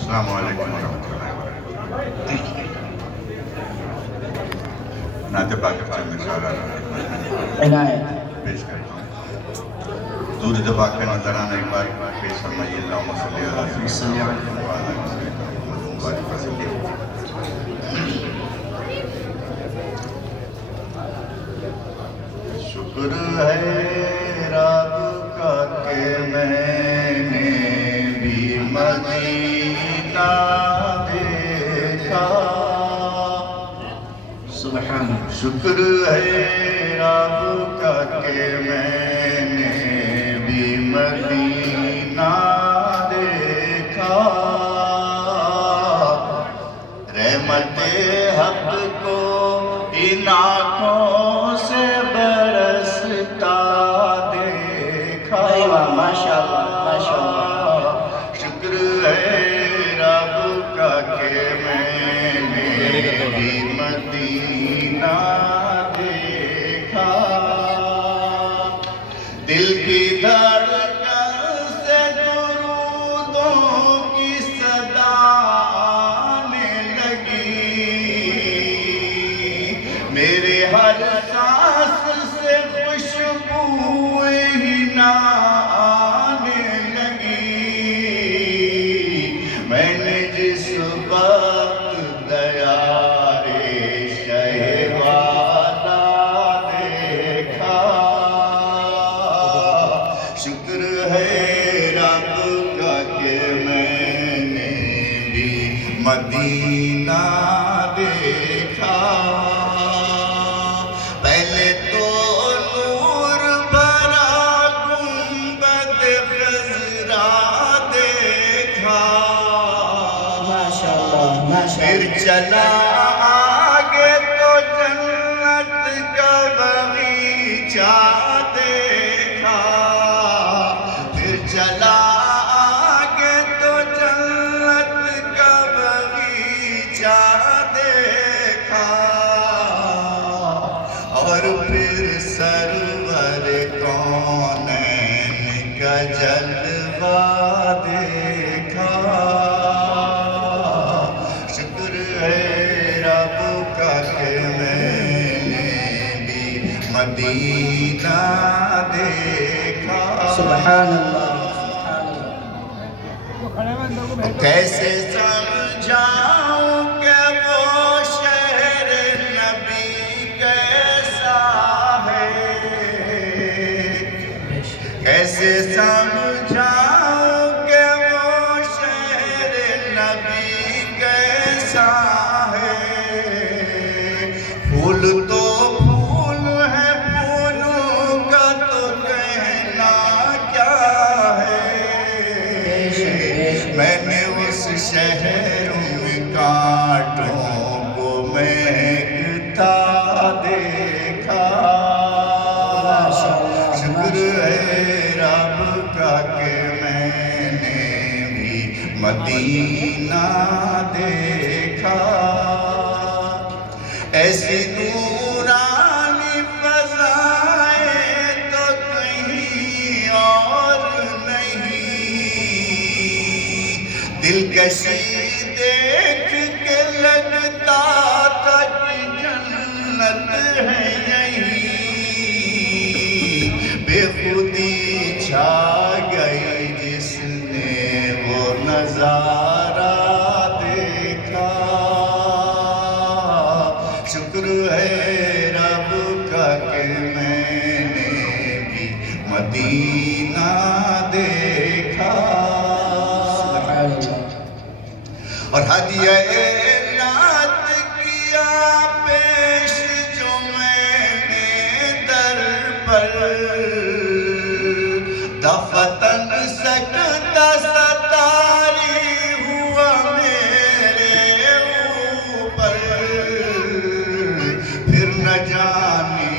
السلام علیکم ورحمۃ اللہ وبرکاتہ۔ نعت پاک چند اشارات عنایت پیش کرتا ہوں۔ درود پاک کا نظرانہ ایک بار پیش فرمائیے۔ اللہم صلی علی سیدنا محمد وعلی آل سیدنا محمد وبارک وسلم۔ شکر ہے رب کا کہ میں نے بھی مدینہ دیکھا۔ سبحان شکر ہے رب کا کہ میں نے بھی مدینہ دیکھا۔ رحمت حق کو ان آنکھوں سے برستا دیکھا۔ ماشاءاللہ ماشاءاللہ۔ شکر ہے رب کا کہ میں نے بھی مدینہ دیکھا۔ دل کی دھڑکن سے درودوں کی صدا آنے لگی۔ میرے ہر سانس سے خوشبو ہی نہ آنے لگی۔ میں نے جس وقت دیارِ شہوادہ دیکھا۔ شکر ہے رب کا کہ میں نے بھی مدینہ دیکھا۔ پہلے تو نور بھرا گنبد خضرا دیکھا۔ ماشاءاللہ پھر چلا آگے تو جنت کا باغیچہ دیکھا۔ پھر چلا آگے تو جنت کا باغیچہ دیکھا۔ اور پھر سرور کونین کا جلوہ دیکھا۔ شکر ہے رب کا کہ میں نے بھی مدینہ دیکھا۔ سبحان اللہ۔ کیسے سمجھاؤں کہ وہ شہر نبی کیسا ہے۔ کیسے سمجھاؤں کہ وہ شہر نبی کیسا ہے۔ پھول تو پھول ہے، پھولوں کا تو کہنا کیا ہے۔ میں نے اس شہر میں کانٹوں کو مہکتا دیکھا۔ شکر ہے رب کا کہ میں نے بھی مدینہ دیکھا۔ ایسی نورانی فضائیں تو کہیں اور نہیں۔ دلکشی دیکھ کے لگتا تھا کہ جنت ہے یہی۔ بے خودی چھا گئی جس نے وہ نظارہ دیکھا۔ شکر ہے رب کا کہ میں نے بھی مدینہ دیکھا۔ اور ہدیہ نعت کیا پیش جو میں نے در پر۔ دفتن سکتا ستاری ہوا میرے اوپر۔ پھر نہ جانے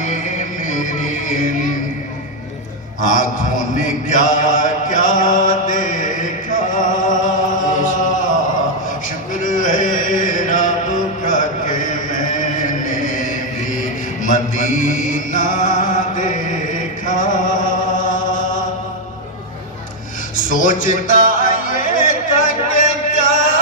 میری آنکھوں نے کیا کیا دیکھا۔ شکر ہے رب کا کہ میں نے بھی مدینہ دیکھا۔ سوچتا یہ تھا کہ کیا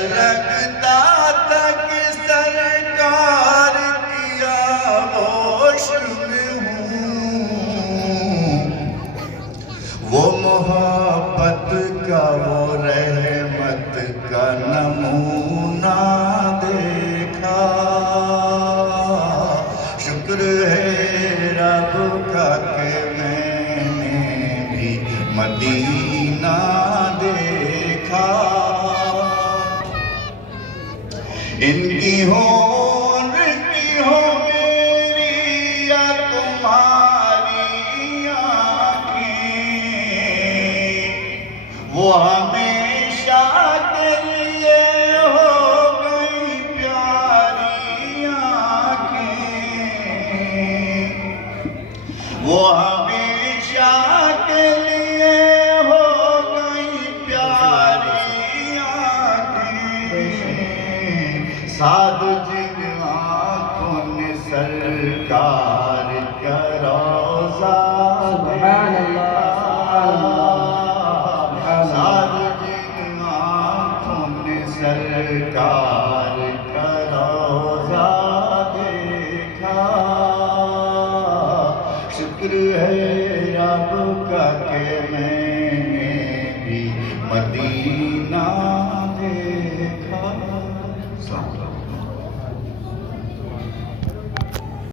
لگتا تھا کہ سرکار کیا ہوش میں ہوں، وہ محبت کا وہ رحمت کا نمونہ دیکھا، شکر ہے رب کا کہ میں نے بھی مدینہ دیکھا، ان کی ہو ان کی ہو میری یا تمہاری آنکھیں، وہ ہمیشہ کے لیے ہو گئی پیاری آنکھیں، وہ ہمیشہ کے لیے ہو گئی پیاری آنکھیں، ساتھ جن آنکھوں نے سرکار کا روضہ سبحان اللہ، سبحان اللہ، ساتھ جن آنکھوں نے سرکار کا روضہ دیکھا، شکر ہے رب کا کہ میں نے بھی مدینہ دیکھا۔